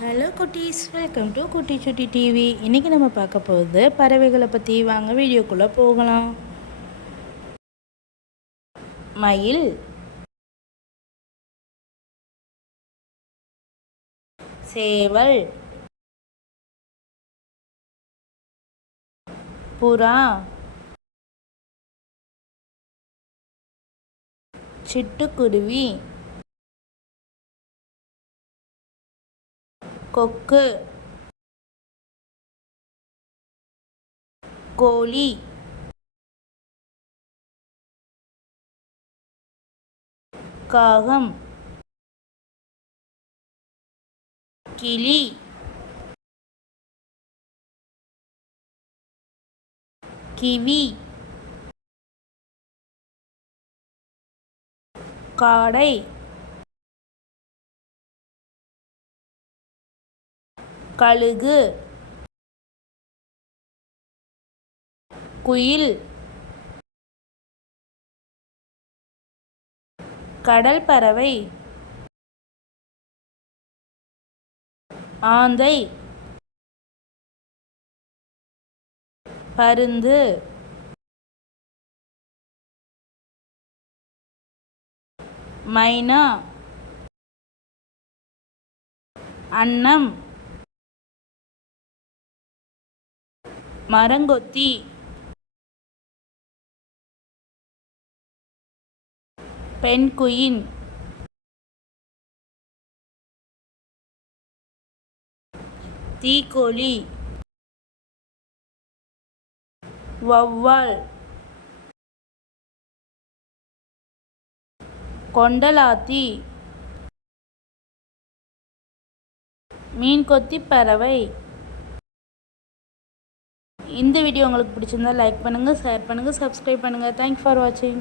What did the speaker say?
Hello குட்டீஸ், welcome to குட்டி சுட்டி டிவி. இன்றைக்கி நம்ம பார்க்க போகிறது பறவைகளை பற்றி. வாங்க வீடியோக்குள்ளே போகலாம். மயில், சேவல், புறா, சிட்டுக்குருவி, கொக்கு, கோழி, காகம், கிளி, கிவி, காடை, கழுகு, குயில், கடல் பறவை, ஆந்தை, பருந்து, மைனா, அன்னம், மரங்கொத்தி, பெண்குயின், தீக்கோழி, வௌவால், கொண்டலாத்தி, மீன்கொத்தி பறவை. இந்த வீடியோ உங்களுக்கு பிடிச்சிருந்தா லைக் பண்ணுங்கள், ஷேர் பண்ணுங்கள், சப்ஸ்கிரைப் பண்ணுங்கள். தேங்க்ஸ் ஃபார் வாட்சிங்.